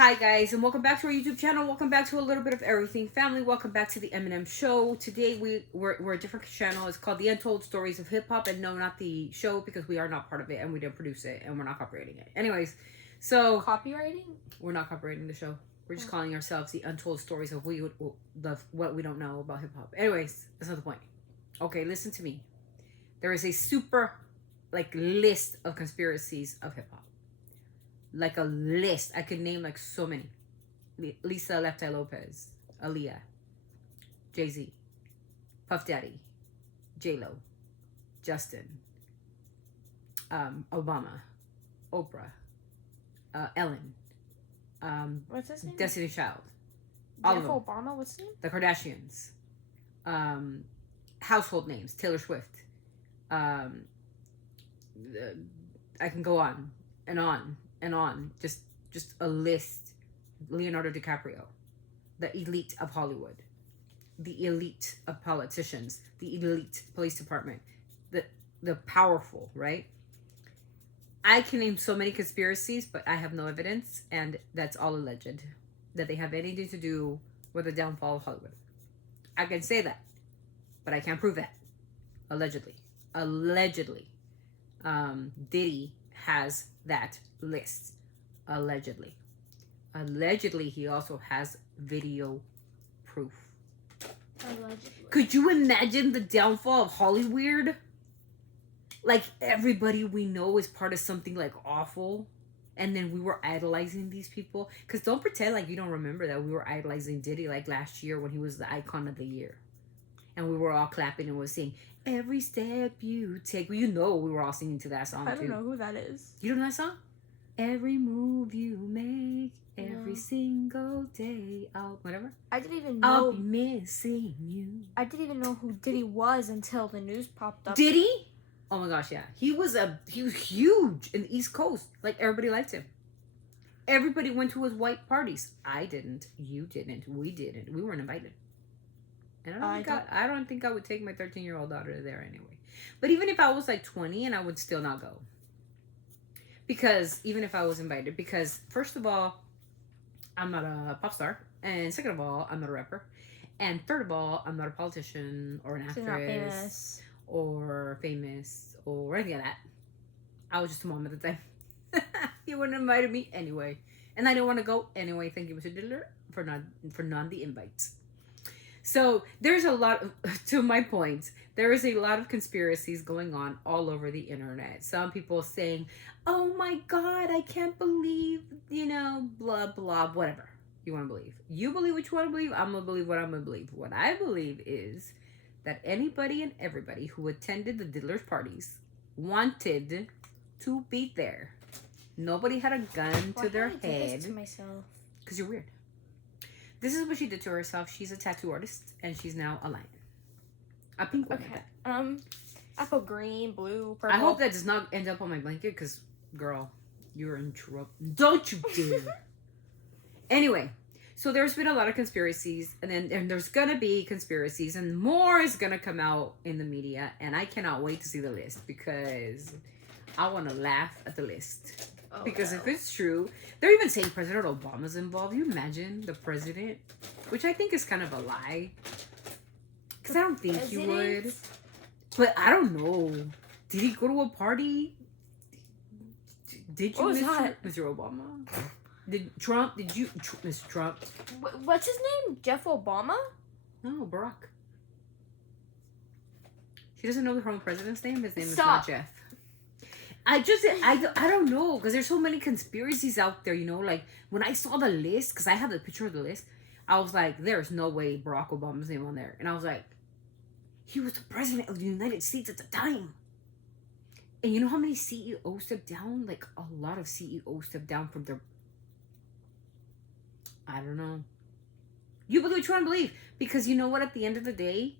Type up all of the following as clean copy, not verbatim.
Hi guys, and welcome back to our YouTube channel. Welcome back to a little bit of everything family. Welcome back to the Eminem Show. Today we're a different channel. It's called the Untold Stories of Hip Hop, and no, not the show because we are not part of it and we didn't produce it and we're not copyrighting it. Anyways, so copywriting? We're not copyrighting the show. We're just calling ourselves the Untold Stories of what we don't know about hip hop. Anyways, that's not the point. Okay, listen to me. There is a super list of conspiracies of hip hop. Like a list. I could name like so many. Lisa Left Eye Lopez, Aaliyah, Jay-Z, Puff Daddy, J-Lo, Justin, Obama, Oprah, Ellen, What's his name? Destiny Child, all of them. Obama, what's his name? The Kardashians, household names, Taylor Swift. I can go on and on and on. Just a list. Leonardo DiCaprio, the elite of Hollywood, the elite of politicians, the elite police department, the powerful, right? I can name so many conspiracies, but I have no evidence, and that's all alleged, that they have anything to do with the downfall of Hollywood. I can say that, but I can't prove that. Allegedly. Diddy has that list. Allegedly, he also has video proof. Allegedly. Could you imagine the downfall of Hollywood? Like, everybody we know is part of something like awful, and then we were idolizing these people. Because don't pretend like you don't remember that we were idolizing Diddy like last year when he was the icon of the year, and we were all clapping and was saying every step you take. Well, you know, we were all singing to that song. I don't know who that is. You don't know that song? Every move you make, every single day, whatever. I didn't even know. I'll be missing you. I didn't even know who Diddy was until the news popped up. Diddy? Oh my gosh, yeah. He was huge in the East Coast. Like, everybody liked him. Everybody went to his white parties. I didn't. You didn't. We didn't. We weren't invited. And I don't think I would take my 13-year-old daughter there anyway. But even if I was like 20, and I would still not go. Because even if I was invited, because first of all, I'm not a pop star, and second of all, I'm not a rapper, and third of all, I'm not a politician or an actress, not famous. or anything like that. I was just a mom at the time. He wouldn't have invited me anyway, and I didn't want to go anyway. Thank you, Mr. Diddler, for non the invites. So there's a lot of, to my point, there is a lot of conspiracies going on all over the internet. Some people saying, oh my God, I can't believe, blah, blah, whatever you want to believe. You believe what you want to believe. I'm going to believe what I'm going to believe. What I believe is that anybody and everybody who attended the Diddler's parties wanted to be there. Nobody had a gun to their head. This to myself? Because you're weird. This is what she did to herself. She's a tattoo artist, and she's now a lion. A pink one. Okay. I put green, blue, purple. I hope that does not end up on my blanket, because, girl, you're in trouble. Don't you dare. Anyway, so there's been a lot of conspiracies, and there's gonna be conspiracies, and more is gonna come out in the media, and I cannot wait to see the list, because I want to laugh at the list. Oh, because if it's true, they're even saying President Obama's involved. You imagine the president, which I think is kind of a lie. Because I don't think he would. But I don't know. Did he go to a party? Did you, Mr. Obama? Did you, Mr. Trump? What's his name? Jeff Obama? No, Barack. She doesn't know her own president's name? His name is not Jeff. I don't know, because there's so many conspiracies out there, like when I saw the list, because I have the picture of the list, I was like, there's no way Barack Obama's name on there. And I was like, he was the president of the United States at the time. And you know how many CEOs stepped down? Like, a lot of CEOs stepped down from their, I don't know. You believe what you want to believe, because you know what, at the end of the day,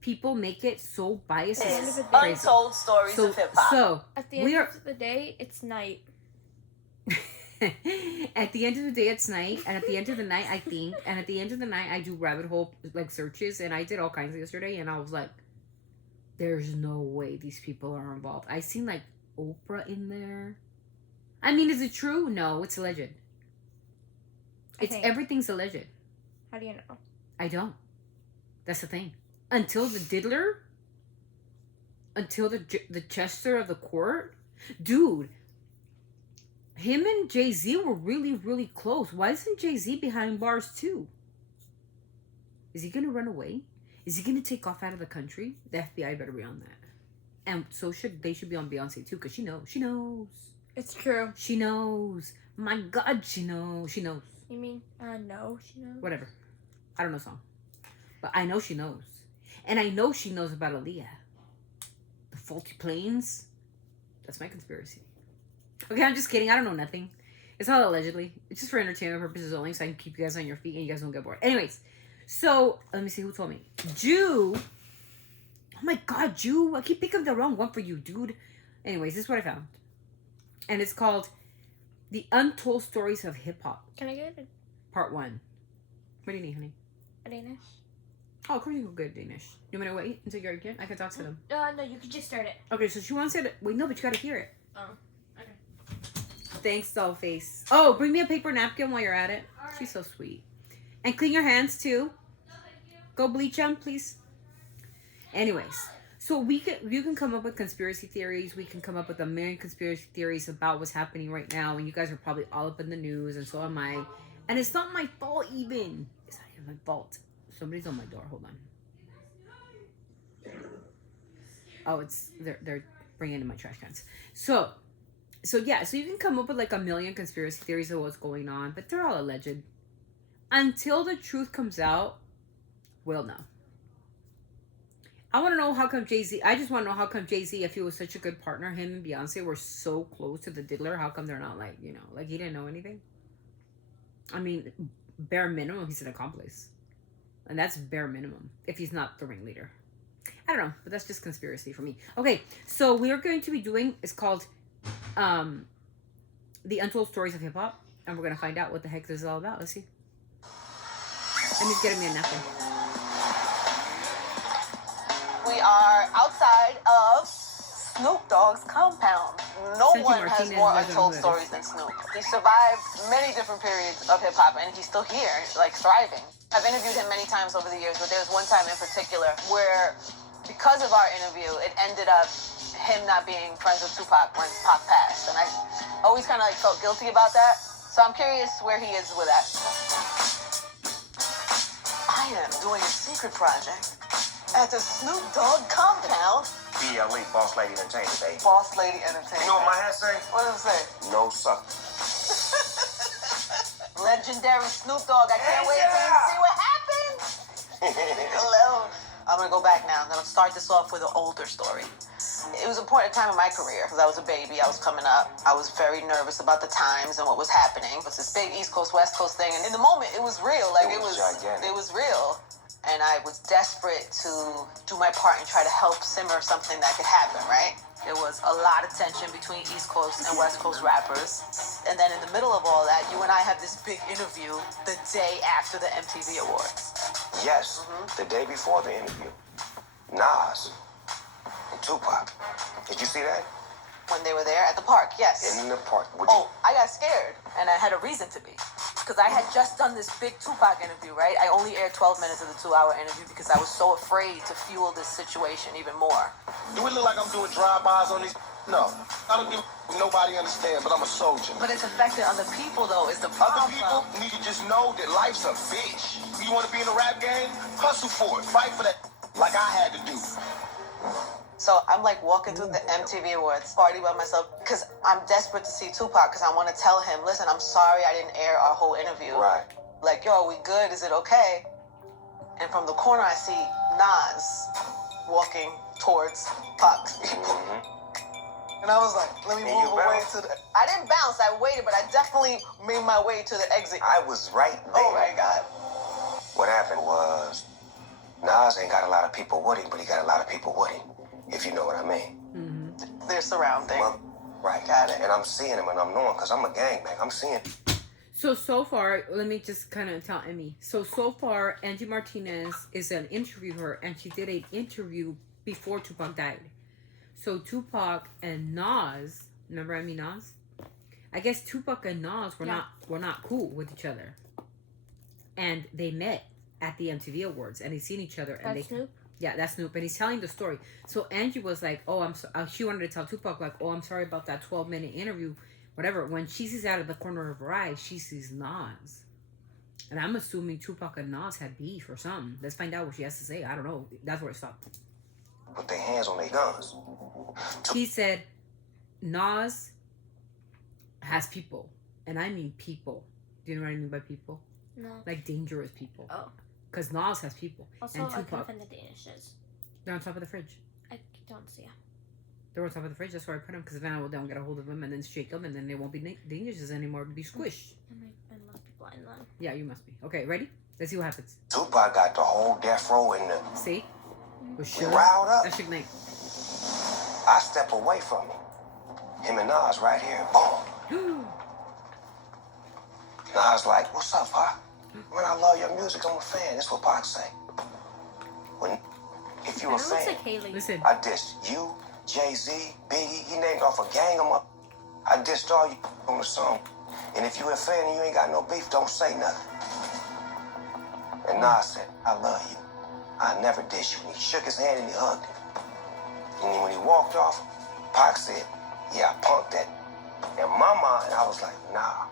people make it so biased. It's untold stories of hip hop. So at the end of the day, it's night. At the end of the day, it's night, and at the end of the night, I think, and at the end of the night, I do rabbit hole searches, and I did all kinds yesterday, and I was like, "There's no way these people are involved." I seen Oprah in there. I mean, is it true? No, it's alleged. Everything's alleged. How do you know? I don't. That's the thing. Until the diddler, until the Chester of the court, dude. Him and Jay-Z were really, really close. Why isn't Jay-Z behind bars too? Is he gonna run away? Is he gonna take off out of the country? The FBI better be on that. And so they should be on Beyonce too, because she knows. She knows. It's true. She knows. My God, she knows. She knows. You mean, no, she knows? Whatever. I don't know song. But I know she knows. And I know she knows about Aaliyah. The faulty planes. That's my conspiracy. Okay, I'm just kidding. I don't know nothing. It's all allegedly. It's just for entertainment purposes only, so I can keep you guys on your feet and you guys don't get bored. Anyways, so let me see who told me. Jew. Oh my God, Jew. I keep picking the wrong one for you, dude. Anyways, this is what I found. And it's called The Untold Stories of Hip Hop. Can I get it? Part 1. What do you need, honey? A Danish? Oh, of course you can go good Danish. You want me to wait until you're again? I can talk to them. No, you can just start it. Okay, so she wants it. Wait, no, but you gotta hear it. Oh, okay. Thanks, Dollface. Oh, bring me a paper napkin while you're at it. Right. She's so sweet. And clean your hands too. No, thank you. Go bleach them, please. Anyways, so you can come up with conspiracy theories. We can come up with a million conspiracy theories about what's happening right now. And you guys are probably all up in the news, and so am I. And it's not my fault even. It's not even my fault. Somebody's on my door. Hold on. Oh, they're bringing in my trash cans. So yeah. So you can come up with like a million conspiracy theories of what's going on, but they're all alleged. Until the truth comes out, we'll know. I want to know how come Jay-Z. I just want to know how come Jay-Z, if he was such a good partner, him and Beyonce were so close to the diddler. How come they're not like like he didn't know anything? I mean, bare minimum, he's an accomplice. And that's bare minimum, if he's not the ringleader. I don't know, but that's just conspiracy for me. Okay, so we're going to be doing, it's called The Untold Stories of Hip Hop. And we're going to find out what the heck this is all about. Let's see. And he's getting me a napkin. We are outside of Snoop Dogg's compound. No one has more untold stories than Snoop. He survived many different periods of hip-hop, and he's still here, like, thriving. I've interviewed him many times over the years, but there was one time in particular where, because of our interview, it ended up him not being friends with Tupac when Pac passed. And I always kind of like felt guilty about that. So I'm curious where he is with that. I am doing a secret project at the Snoop Dogg compound. BLE, Boss Lady Entertainment, baby. Boss Lady Entertainment. You know what my hat say? What does it say? No sucker. Legendary Snoop Dogg. I can't wait till you see what happens. Hello. I'm going to go back now. I'm going to start this off with an older story. It was an important time in my career because I was a baby. I was coming up. I was very nervous about the times and what was happening. It was this big East Coast, West Coast thing. And in the moment, it was real. Like, it was real. And I was desperate to do my part and try to help simmer something that could happen, right? There was a lot of tension between East Coast and West Coast rappers. And then in the middle of all that, you and I have this big interview the day after the MTV Awards. Yes, the day before the interview. Nas and Tupac. Did you see that? When they were there at the park, yes. In the park. I got scared, and I had a reason to be. Because I had just done this big Tupac interview, right? I only aired 12 minutes of the 2-hour interview because I was so afraid to fuel this situation even more. Do it look like I'm doing drive-bys on these? No. I don't give nobody understand, but I'm a soldier. But it's affecting other people, though, is the problem. Other people need to just know that life's a bitch. You want to be in the rap game? Hustle for it. Fight for that like I had to do. So I'm like walking through the MTV Awards party by myself because I'm desperate to see Tupac because I want to tell him, listen, I'm sorry I didn't air our whole interview. Right. Like, yo, are we good? Is it okay? And from the corner, I see Nas walking towards Pac's people. And I was like, let me move away to the... I didn't bounce, I waited, but I definitely made my way to the exit. I was right there. Oh my God. What happened was, Nas ain't got a lot of people with him, but he got a lot of people with him. If you know what I mean. They're surrounding. Well, right. Got it. And I'm seeing him and I'm knowing because I'm a gangbang. I'm seeing. So far, let me just kind of tell Emmy. So far, Angie Martinez is an interviewer, and she did an interview before Tupac died. So Tupac and Nas, remember Emmy Nas? I guess Tupac and Nas were not cool with each other. and they met at the MTV Awards, and they seen each other, and That's Snoop? Yeah, that's Snoop, and he's telling the story. So Angie was like, "Oh, she wanted to tell Tupac like, oh, I'm sorry about that 12-minute interview, whatever." When she sees out of the corner of her eye, she sees Nas, and I'm assuming Tupac and Nas had beef or something. Let's find out what she has to say. I don't know. That's where it stopped. Put their hands on their guns. He said, Nas has people, and I mean people. Do you know what I mean by people? No. Like dangerous people. Oh. Because Nas has people. Also, and I couldn't Tupac, find the Danishes. they're on top of the fridge. I don't see them. They're on top of the fridge. That's where I put them. Because then I will don't get a hold of them and then shake them, and then they won't be dangerous anymore to be squished. I must be blind then. Yeah, you must be. Okay, ready? Let's see what happens. Tupac got the whole death row in the... See? Was We Suge. riled up. That's Suge Knight. I step away from him. Him and Nas right here. Boom. Nas like, what's up, Pac? Man, I love your music. I'm a fan. That's what Pac say. If you a It looks fan, like Haley. Listen. I dissed you, Jay-Z, Biggie. He named off a gang of them. I dissed all you on the song. And if you a fan and you ain't got no beef, don't say nothing. And Nas said, I love you. I never diss you. And he shook his hand and he hugged him. And then when he walked off, Pac said, yeah, I punked that. In my mind, I was like, nah,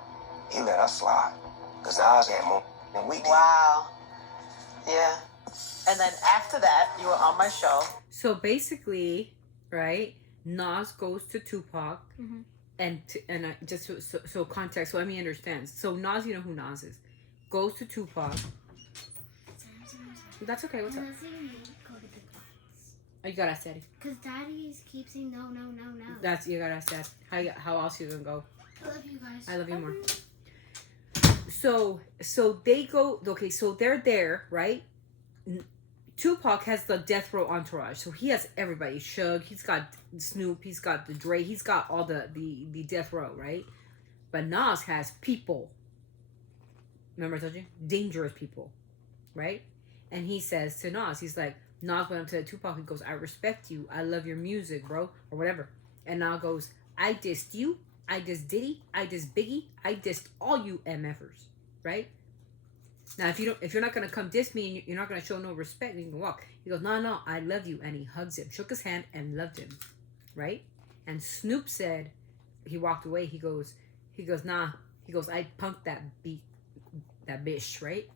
he let us slide. Because Nas had more than we did. Wow. Yeah. And then after that, you were on my show. So basically, right? Nas goes to Tupac, Mm-hmm. and just so context, so let me understand. So Nas, you know who Nas is, goes to Tupac. That's okay. What's up? Oh, you gotta ask Daddy. Because Daddy keeps saying no, no, no, no. That's you gotta ask Dad. How else you gonna go? I love you guys. I love you more. So they go. Okay, so they're there, right? Tupac has the death row entourage, so he has everybody. Suge, he's got Snoop, he's got the Dre, he's got all the death row, right? But Nas has people. Remember I told you? Dangerous people, right? And he says to Nas, he's like, Nas went up to Tupac, he goes, I respect you, I love your music, bro, or whatever. And Nas goes, I dissed you, I dissed Diddy, I dissed Biggie, I dissed all you MFers, right? Now, if you're not gonna come diss me and you're not gonna show no respect, you can walk. He goes, no, I love you, and he hugs him, shook his hand, and loved him, right? And Snoop said, he walked away. He goes, nah. He goes, I punked that bitch, right?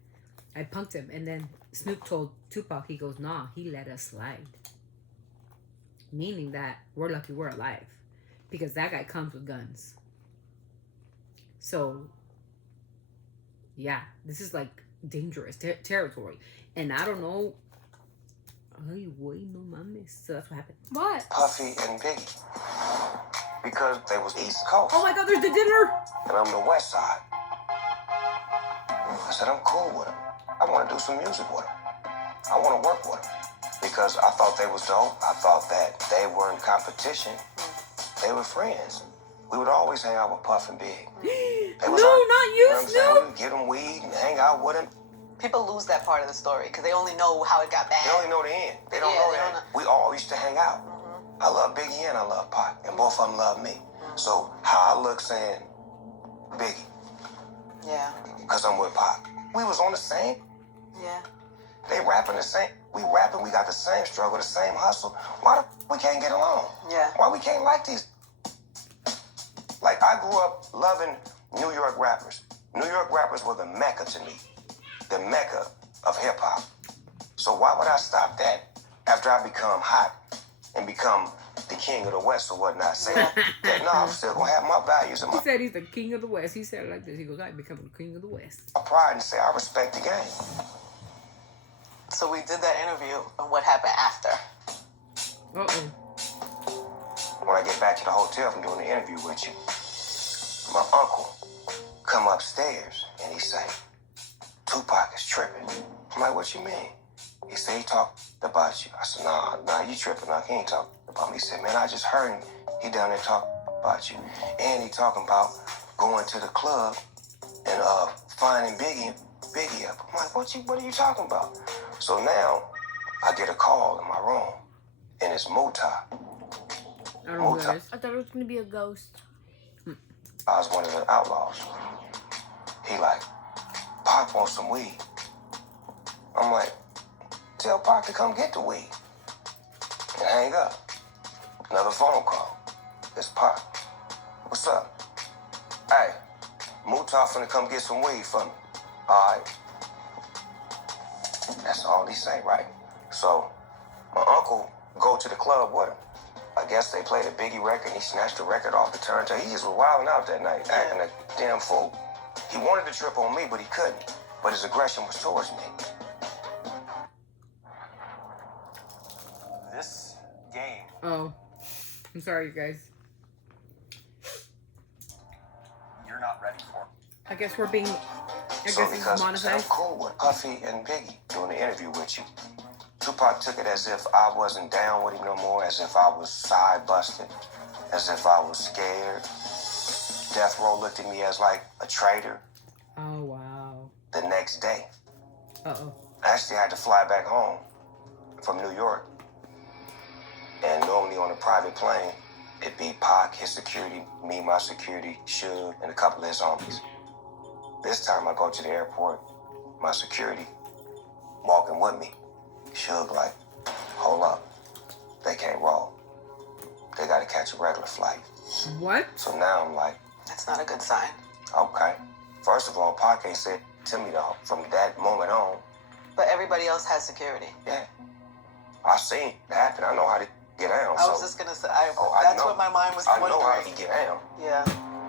I punked him, and then Snoop told Tupac, he goes, nah, he let us slide, meaning that we're lucky we're alive, because that guy comes with guns. So, yeah, this is like dangerous territory. And I don't know. Ay, güey, no mames. So that's what happened. What? Puffy and Biggie. Because they was East Coast. Oh my God, there's the dinner. And I'm the West Side. I said, I'm cool with them. I want to do some music with them. I want to work with them. Because I thought they was dope. I thought that they were in competition. They were friends. We would always hang out with Puff and Big. No, not you, what I'm saying? We Snoop. would get them weed and hang out with them. People lose that part of the story because they only know how it got bad. They only know the end. They don't Yeah, know they that. don't We all used to hang out. I love Biggie and I love Pac. And both of them love me. So how I look saying Biggie, Yeah. because I'm with Pac. We was on the same. Yeah. They rapping the same. We rapping. We got the same struggle, the same hustle. Why we can't get along? Yeah. Why we can't like these? Like, I grew up loving New York rappers. New York rappers were the mecca to me. The mecca of hip-hop. So why would I stop that after I become hot and become the king of the West or whatnot? Say that, no, I'm still going to have my values and He my said he's the king of the West. He said it like this. He goes, I become the king of the West. pride and say I respect the game. So we did that interview and what happened after. Uh-oh. When I get back to the hotel from doing the interview with you, my uncle come upstairs and he say, Tupac is tripping. I'm like, what you mean? He said he talked about you. I said, nah, you tripping. Nah, he ain't talking about me. He said, man, I just heard him. He down there talking about you. And he talking about going to the club and finding Biggie up. I'm like, what are you talking about? So now I get a call in my room and it's Muta. I don't know who that is. I thought it was gonna be a ghost. I was one of the outlaws. He like, Pac wants some weed. I'm like, tell Pac to come get the weed. And hang up. Another phone call. It's Pac. What's up? Hey, Mutah finna come get some weed for me. All right. That's all he say, right? So, my uncle go to the club with him. I guess they played a Biggie record and he snatched the record off the turntable. He just was wilding out that night, acting a damn fool. He wanted to trip on me, but he couldn't. But his aggression was towards me. This game. Oh, I'm sorry, you guys. You're not ready for. I guess we're being. So because I'm cool with Puffy and Biggie doing the interview with you, Tupac took it as if I wasn't down with him no more, as if I was side busted, as if I was scared. Death Row looked at me as like a traitor. Oh, wow. The next day, Uh-oh. I actually had to fly back home from New York. And normally on a private plane, it'd be Pac, his security, me, my security, Suge, and a couple of his homies. This time I go to the airport, my security walking with me. Suge like, hold up, they can't roll. They gotta catch a regular flight. What? So now I'm like, That's not a good sign. okay. First of all, Pac ain't said to me though, from that moment on, But everybody else has security. yeah, I seen it happen. I know how to get down. I was so just gonna say, I that's know. what my mind was I wondering. know how to get down. Yeah.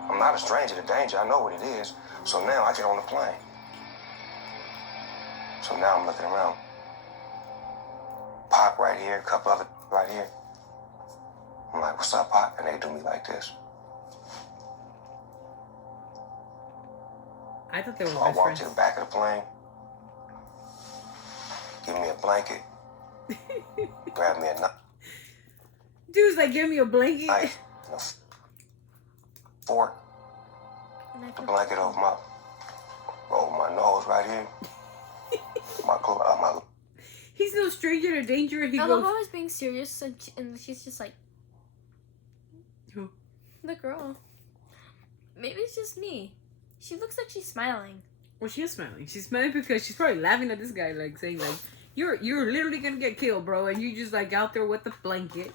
I'm not a stranger to danger. I know what it is. So now I get on the plane. So now I'm looking around. Pac right here, a couple other right here. I'm like, what's up, Pac? And they do me like this. I thought they were So I best walk friends. to the back of the plane. Give me a blanket. Grab me a Dude's like, give me a blanket. knife. And a fork. And I A feel- blanket over my nose right here. my He's no stranger to danger. And he I love goes, how he's being serious and she's just like, Who? the girl. Maybe it's just me. She looks like she's smiling. well, she is smiling. She's smiling because she's probably laughing at this guy, like saying, like, you're literally gonna get killed, bro, and you just like out there with the blanket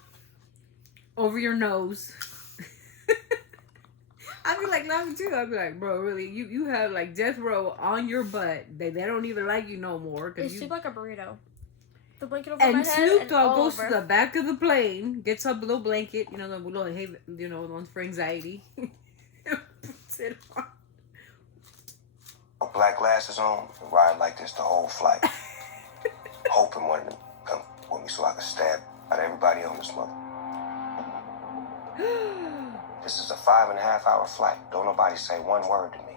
over your nose. I'd be like laughing too. I'd be like, bro, really, you have like death row on your butt. They don't even like you no more. It's You... shaped like a burrito. The blanket over my And head Snoop and Dogg all goes over. to the back of the plane, gets a little blanket, the little, the ones for anxiety, puts it on. black glasses on and ride like this the whole flight. Hoping one of them come with me so I can stab out everybody on this mother. This is a 5.5 hour flight. Don't nobody say one word to me.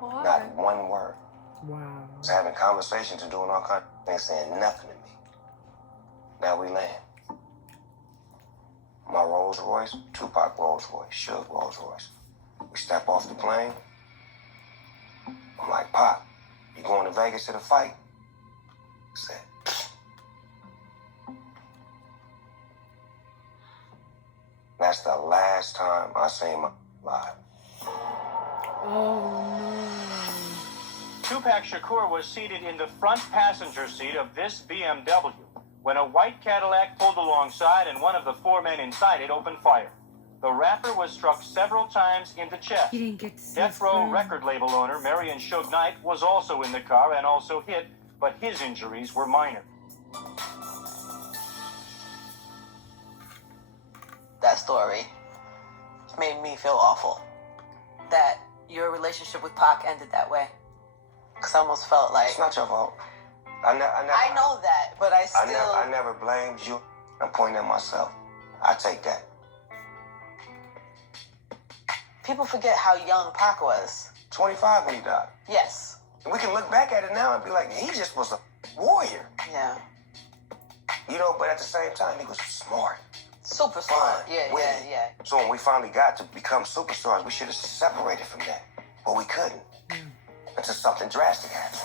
Why? Not one word. Wow. Just having conversations and doing all kinds of things, saying nothing to me. Now we land. My Rolls Royce, Tupac Rolls Royce, Suge Rolls Royce. We step off the plane. I'm like, Pop, you going to Vegas to the fight? He said, that's the last time I seen my live. Oh no. Tupac Shakur was seated in the front passenger seat of this BMW when a white Cadillac pulled alongside and one of the four men inside it opened fire. The rapper was struck several times in the chest. He didn't get to see Death his Row friend. record label owner Marion Suge Knight was also in the car and also hit, but his injuries were minor. That story made me feel awful. That your relationship with Pac ended that way. Because I almost felt like... It's not your fault. I I know that, but I still... I never blamed you. I'm pointing at myself. I take that. People forget how young Pac was. 25 when he died. Yes. And we can look back at it now and be like, he just was a warrior. Yeah. But at the same time, he was smart. Super smart. Fun, Yeah, winning. yeah. So when we finally got to become superstars, we should have separated from that. But we couldn't. Until something drastic happened.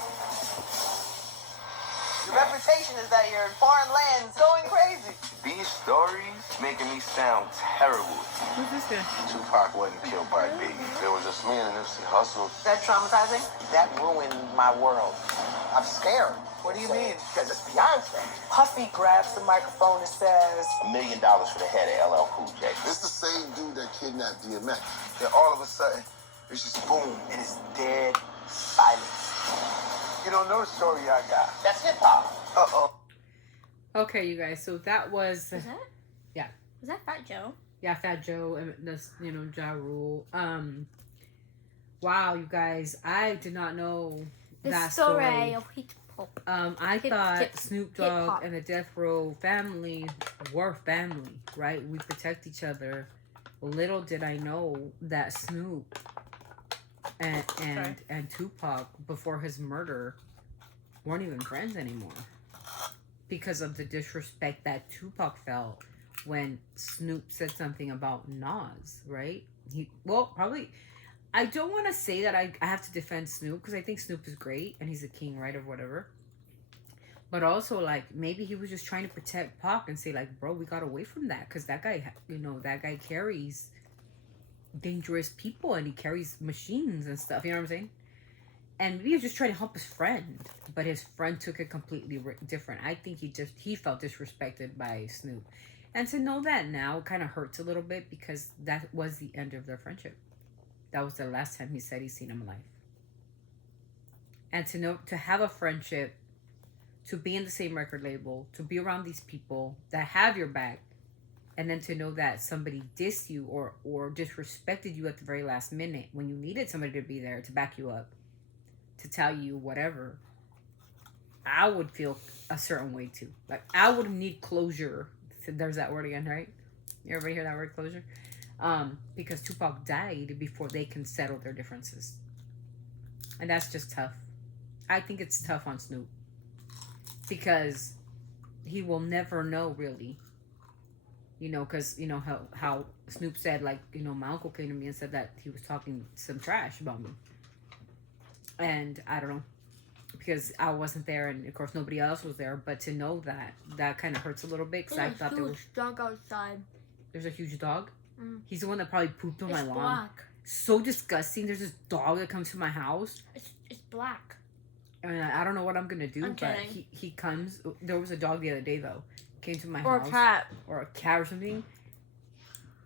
The reputation is that you're in foreign lands going crazy. These stories making me sound terrible. Who's this guy? Tupac wasn't killed by Biggie. It was just me and Nipsey Hussle. That traumatizing? That ruined my world. I'm scared. What do you mean? Because it's Beyonce. Puffy grabs the microphone and says, $1 million for the head of LL Cool J. It's the same dude that kidnapped DMX. Then all of a sudden, it's just boom, and it's dead silence. You don't know the story I got. That's hip hop. Uh-oh. Okay, you guys. So that was Was that? Yeah. Was that Fat Joe? yeah, Fat Joe and this, Ja Rule. Wow, you guys, I did not know The that story story. of hip hop. I thought hip- Snoop hip Dogg hop. and the Death Row family were family, right? We protect each other. Little did I know that Snoop and Tupac, before his murder, weren't even friends anymore because of the disrespect that Tupac felt when Snoop said something about Nas, right? Probably. I don't want to say that I have to defend Snoop because I think Snoop is great and he's a king, right, or whatever. But also, like, maybe he was just trying to protect Pac and say, like, bro, we got away from that because that guy, that guy carries dangerous people and he carries machines and stuff. You know what I'm saying? And maybe he was just trying to help his friend, but his friend took it completely different. I think he felt disrespected by Snoop. And to know that now kind of hurts a little bit because that was the end of their friendship. That was the last time he said he's seen him alive. And to have a friendship, to be in the same record label, to be around these people that have your back, and then to know that somebody dissed you or disrespected you at the very last minute when you needed somebody to be there to back you up, to tell you whatever, I would feel a certain way too. Like, I would need closure. There's that word again, right? You ever hear that word, closure? Because Tupac died before they can settle their differences. And that's just tough. I think it's tough on Snoop. Because he will never know, really. Because, how Snoop said, like, my uncle came to me and said that he was talking some trash about me. And I don't know. Because I wasn't there, and of course nobody else was there. But to know that kind of hurts a little bit. Because I thought there was... dog outside. There's a huge dog? Mm. He's the one that probably pooped on my lawn. Black. So disgusting. There's this dog that comes to my house. It's black. And I don't know what I'm going to do. I'm but kidding. he comes... There was a dog the other day, though. Came to my Or house. a cat. Or a cat or something.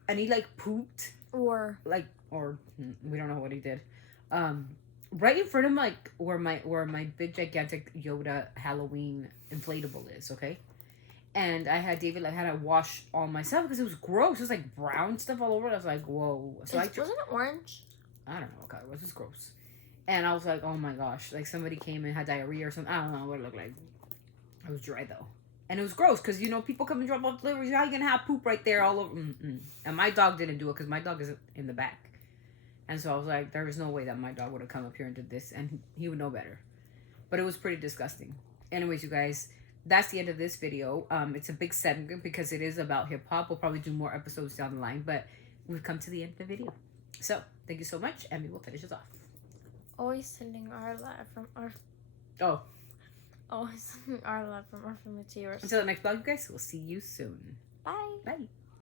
And he, like, pooped. Or We don't know what he did. Right in front of, like, where my big, gigantic Yoda Halloween inflatable is, okay? And I had David, like, had to wash all myself because it was gross. It was, like, brown stuff all over it. I was like, whoa. So wasn't it orange? I don't know what color it was. It was gross. And I was like, oh, my gosh. Like, somebody came and had diarrhea or something. I don't know what it looked like. It was dry, though. And it was gross because, people come and drop off deliveries. How you going to have poop right there all over? And my dog didn't do it because my dog is in the back. And so I was like, there is no way that my dog would have come up here and did this. And he would know better. But it was pretty disgusting. Anyways, you guys, that's the end of this video. It's a big segment because it is about hip-hop. We'll probably do more episodes down the line. But we've come to the end of the video. So, thank you so much. And we will finish this off. Always sending our love from our... Oh. Always sending our love from our materials. Until the next vlog, you guys. We'll see you soon. Bye. Bye.